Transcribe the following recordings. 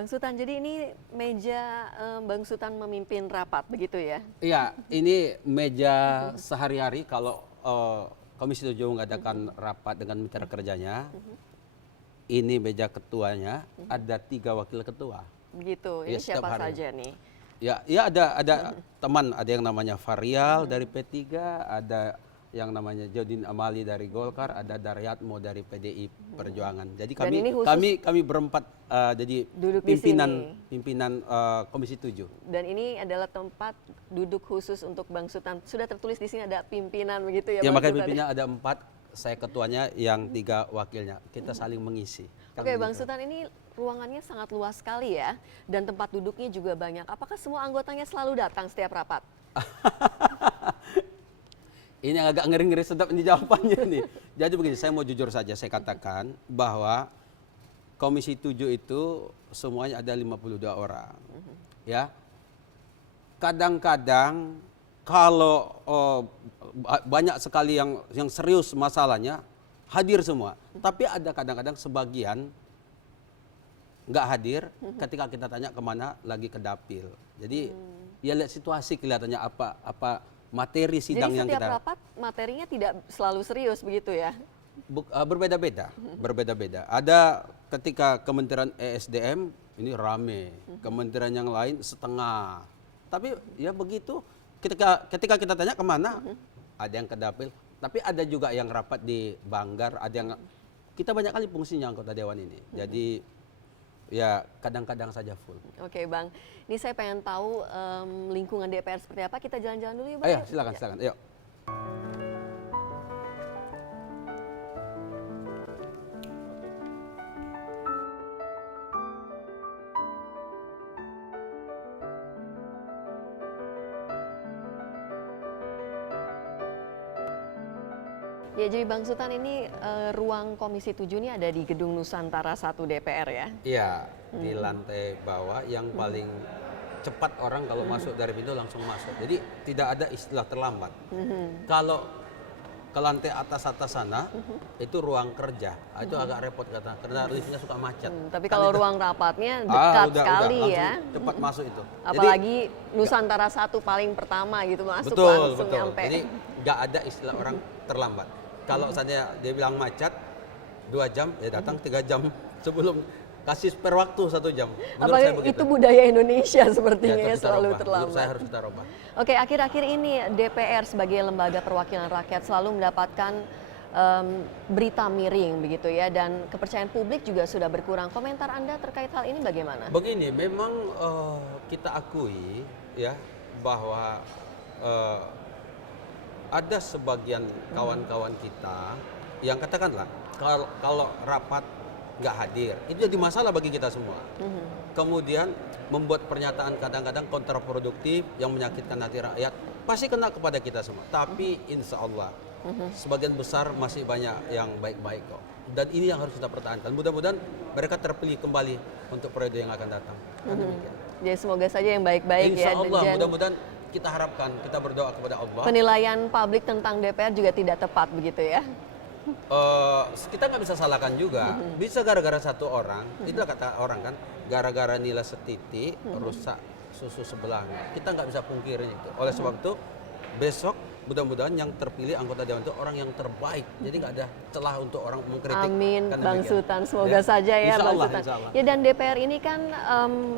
Bang Sutan, jadi ini meja Bang Sutan memimpin rapat, begitu ya? Iya, ini meja sehari-hari kalau Komisi 7 mengadakan rapat dengan mitra kerjanya. Ini meja ketuanya, ada 3 wakil ketua. Begitu, Ya, ini setiap siapa hari. saja nih? Ya ada teman, ada yang namanya Farial dari P3, ada yang namanya Jodin Amali dari Golkar, ada Daryatmo dari PDI Perjuangan. Jadi Dan ini khusus kami berempat jadi duduk di pimpinan Komisi 7. Dan ini adalah tempat duduk khusus untuk Bang Sutan. Sudah tertulis di sini ada pimpinan begitu ya, Ya, Bang makanya Sutan? pimpinannya ada 4, saya ketuanya, yang 3 wakilnya. Kita saling mengisi. Oke, Bang Sutan, ini ruangannya sangat luas sekali ya, dan tempat duduknya juga banyak. Apakah semua anggotanya selalu datang setiap rapat? Ini yang agak ngeri-ngeri sedap ini jawabannya nih. Jadi begini, saya mau jujur saja, saya katakan bahwa Komisi 7 itu semuanya ada 52 orang. Ya. Kadang-kadang kalau banyak sekali yang serius masalahnya, hadir semua. Tapi ada kadang-kadang sebagian nggak hadir ketika kita tanya kemana, lagi ke dapil. Jadi ya lihat situasi kelihatannya apa materi sidang yang Jadi kita. setiap rapat materinya tidak selalu serius begitu ya? Berbeda-beda, berbeda-beda. Ada ketika Kementerian ESDM ini rame, kementerian yang lain setengah. Tapi ya begitu, ketika kita tanya kemana, ada yang ke dapil. Tapi ada juga yang rapat di Banggar, ada yang kita banyak kali fungsinya anggota dewan ini. Jadi ya kadang-kadang saja full. Oke Bang, ini saya pengen tahu lingkungan DPR seperti apa. Kita jalan-jalan dulu ya Bang. Ayo silakan, silakan. Ayo. Ya, jadi Bang Sutan, ini ruang Komisi 7 ini ada di Gedung Nusantara 1 DPR ya? Iya, di lantai bawah yang paling cepat orang kalau masuk dari pintu langsung masuk. Jadi tidak ada istilah terlambat. Kalau ke lantai atas sana itu ruang kerja, itu agak repot karena liftnya suka macet. Tapi kalau ruang rapatnya dekat sekali langsung ya. cepat masuk itu. Apalagi Nusantara 1 paling pertama gitu, masuk Betul, langsung betul. nyampe. Jadi nggak ada istilah orang terlambat. Kalau saja dia bilang macet 2 jam, ya datang 3 jam sebelum, kasih spare waktu 1 jam. Menurut saya Apalagi begitu. itu budaya Indonesia sepertinya Ya, ya, kita selalu rubah. terlambat. Menurut saya harus kita rubah. Oke, akhir-akhir ini DPR sebagai lembaga perwakilan rakyat selalu mendapatkan berita miring begitu ya, dan kepercayaan publik juga sudah berkurang. Komentar Anda terkait hal ini bagaimana? Begini, memang kita akui ya bahwa ada sebagian kawan-kawan kita yang katakanlah kalau rapat nggak hadir, itu jadi masalah bagi kita semua. Kemudian membuat pernyataan kadang-kadang kontraproduktif yang menyakitkan hati rakyat, pasti kena kepada kita semua. Tapi insya Allah sebagian besar masih banyak yang baik-baik kok. Dan ini yang harus kita pertahankan. Mudah-mudahan mereka terpilih kembali untuk periode yang akan datang. Jadi semoga saja yang baik-baik ya. Insya Allah, Dan mudah-mudahan kita harapkan, kita berdoa kepada Allah. penilaian publik tentang DPR juga tidak tepat begitu ya? Kita nggak bisa salahkan juga. Bisa gara-gara satu orang, itulah kata orang kan, gara-gara nilai setitik rusak susu sebelahnya. Kita nggak bisa pungkirin itu. Oleh sebab itu, besok mudah-mudahan yang terpilih anggota dewan itu orang yang terbaik. Jadi nggak ada celah untuk orang mengkritik. Amin, Kan Bang demikian. Sutan. Semoga saja ya, Insya Bang Allah, Sutan. insya Allah. Ya, dan DPR ini kan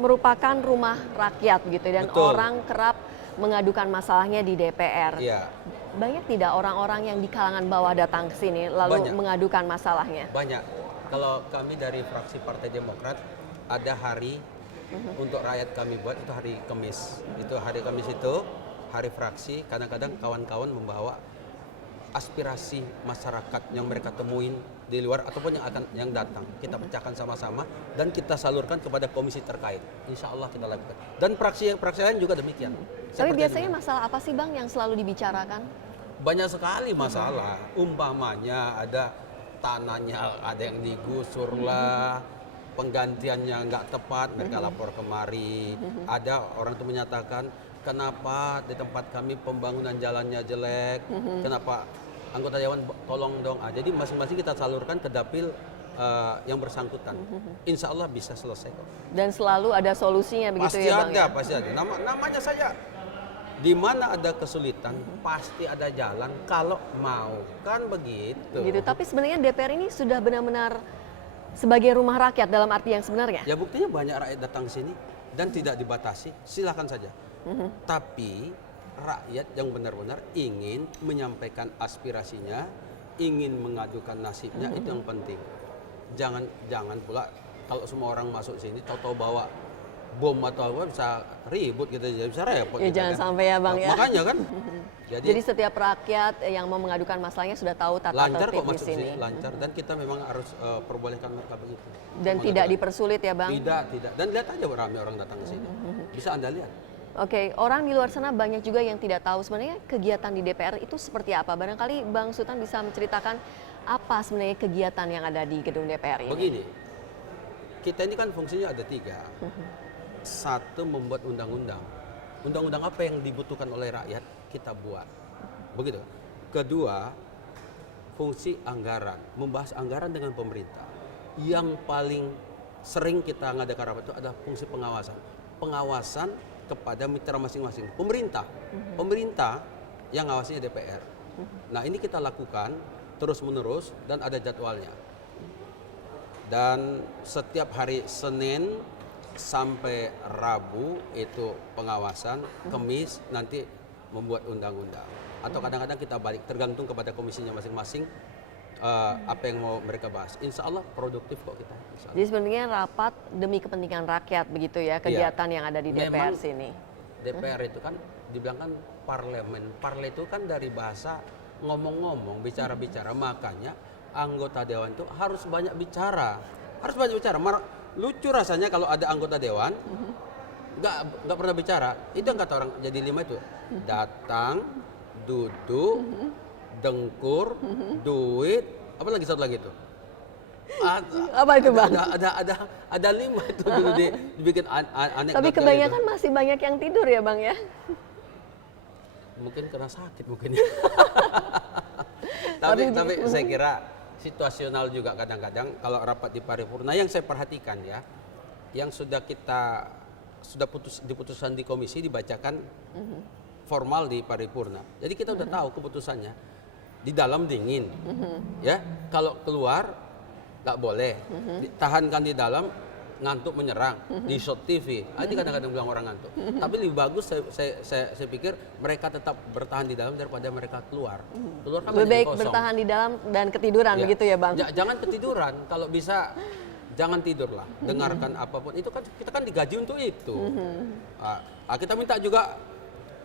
merupakan rumah rakyat gitu, dan Betul. orang kerap mengadukan masalahnya di DPR. Iya. Banyak tidak orang-orang yang di kalangan bawah datang ke sini lalu Banyak. mengadukan masalahnya? Banyak. Kalau kami dari fraksi Partai Demokrat ada hari untuk rakyat kami buat, itu hari Kamis. Itu hari Kamis itu hari fraksi. Kadang-kadang kawan-kawan membawa aspirasi masyarakat yang mereka temuin di luar ataupun yang datang. Kita pecahkan sama-sama dan kita salurkan kepada komisi terkait. Insya Allah kita lakukan. Dan fraksi lain juga demikian. Tapi Seperti biasanya itu. masalah apa sih Bang yang selalu dibicarakan? Banyak sekali masalah. Umpamanya ada tanahnya ada yang digusur lah, penggantiannya nggak tepat, mereka lapor kemari. Ada orang itu menyatakan, kenapa di tempat kami pembangunan jalannya jelek, kenapa anggota dewan tolong dong. Jadi masing-masing kita salurkan ke dapil yang bersangkutan. Insya Allah bisa selesai kok. Dan selalu ada solusinya begitu Pasti ya Bang ada, ya? pasti ada. Namanya saja, di mana ada kesulitan, pasti ada jalan kalau mau. Kan begitu. Gitu. Tapi sebenarnya DPR ini sudah benar-benar sebagai rumah rakyat dalam arti yang sebenarnya? Ya buktinya banyak rakyat datang sini dan tidak dibatasi, silakan saja. Tapi rakyat yang benar-benar ingin menyampaikan aspirasinya, ingin mengadukan nasibnya, itu yang penting. Jangan pula kalau semua orang masuk sini tahu-tahu bawa bom atau apa bisa ribut gitu, bisa repot. Ya gitu jangan kan. sampai ya Bang ya. Makanya kan. Jadi setiap rakyat yang mau mengadukan masalahnya sudah tahu tata lancar tertib kok di masuk sini. sini, lancar, dan kita memang harus perbolehkan mereka begitu. Dan tidak dipersulit ya Bang? Tidak. Dan lihat aja ramai orang datang ke sini. Bisa Anda lihat. Oke, orang di luar sana banyak juga yang tidak tahu sebenarnya kegiatan di DPR itu seperti apa. Barangkali Bang Sultan bisa menceritakan apa sebenarnya kegiatan yang ada di gedung DPR ini. Begini, kita ini kan fungsinya ada 3. Satu, membuat undang-undang. Undang-undang apa yang dibutuhkan oleh rakyat, kita buat. Begitu. Kedua, fungsi anggaran. Membahas anggaran dengan pemerintah. Yang paling sering kita ngadakan rapat itu adalah fungsi pengawasan. Pengawasan kepada mitra masing-masing. Pemerintah. Pemerintah yang ngawasinya DPR. Nah, ini kita lakukan terus-menerus dan ada jadwalnya. Dan setiap hari Senin sampai Rabu itu pengawasan, Kamis nanti membuat undang-undang. Atau kadang-kadang kita balik, tergantung kepada komisinya masing-masing apa yang mau mereka bahas. Insya Allah produktif kok kita. Jadi sebenarnya rapat demi kepentingan rakyat begitu ya, kegiatan yang ada di DPR Memang sini. DPR itu kan dibilang kan parlemen. Parle itu kan dari bahasa ngomong-ngomong, bicara-bicara. Makanya anggota dewan itu harus banyak bicara. Harus banyak bicara. Lucu rasanya kalau ada anggota dewan nggak pernah bicara. Itu yang kata orang jadi 5 itu. Datang, duduk, dengkur, duit, apa lagi satu lagi itu? Apa itu Bang? Ada 5 itu dulu dibikin anekdot. Tapi kali kebanyakan itu. masih banyak yang tidur ya Bang ya? Mungkin kena sakit mungkin ya. tapi saya kira situasional juga kadang-kadang kalau rapat di paripurna yang saya perhatikan ya, yang sudah diputuskan di komisi dibacakan formal di paripurna. Jadi kita udah tahu keputusannya. Di dalam dingin, ya. Kalau keluar nggak boleh. Tahankan di dalam, ngantuk menyerang di Shot TV. Ini kadang-kadang bilang orang ngantuk. Tapi lebih bagus saya pikir mereka tetap bertahan di dalam daripada mereka keluar. Keluar kan Lebih banyak baik yang kosong. bertahan di dalam dan ketiduran Ya. begitu ya Bang? Jangan ketiduran. Kalau bisa jangan tidur lah. Dengarkan apapun. Itu kan kita kan digaji untuk itu. Kita minta juga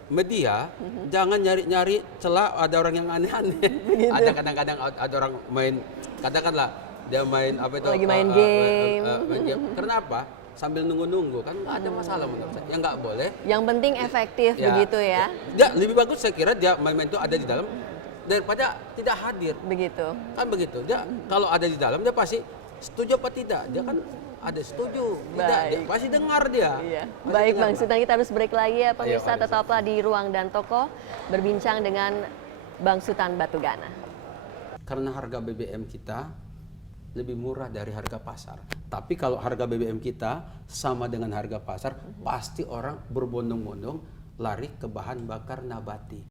media jangan nyari-nyari celah ada orang yang aneh-aneh. Ada kadang-kadang ada orang main, katakanlah dia main apa itu? Lagi main game. Main game. Karena apa? Sambil nunggu-nunggu kan nggak ada masalah menurut saya. Yang nggak boleh. Yang penting efektif begitu ya? Dia lebih bagus saya kira dia main-main itu ada di dalam daripada tidak hadir. Begitu. Kan begitu. Dia kalau ada di dalam dia pasti setuju apa tidak. Dia kan ada setuju, tidak, dia pasti dengar dia. Iya. Pasti Baik dengar. Bang Sultan, kita harus break lagi ya pemirsa. Ayo, Tetaplah di Ruang dan Toko berbincang dengan Bang Sultan Batugana. Karena harga BBM kita lebih murah dari harga pasar. Tapi kalau harga BBM kita sama dengan harga pasar, pasti orang berbondong-bondong lari ke bahan bakar nabati.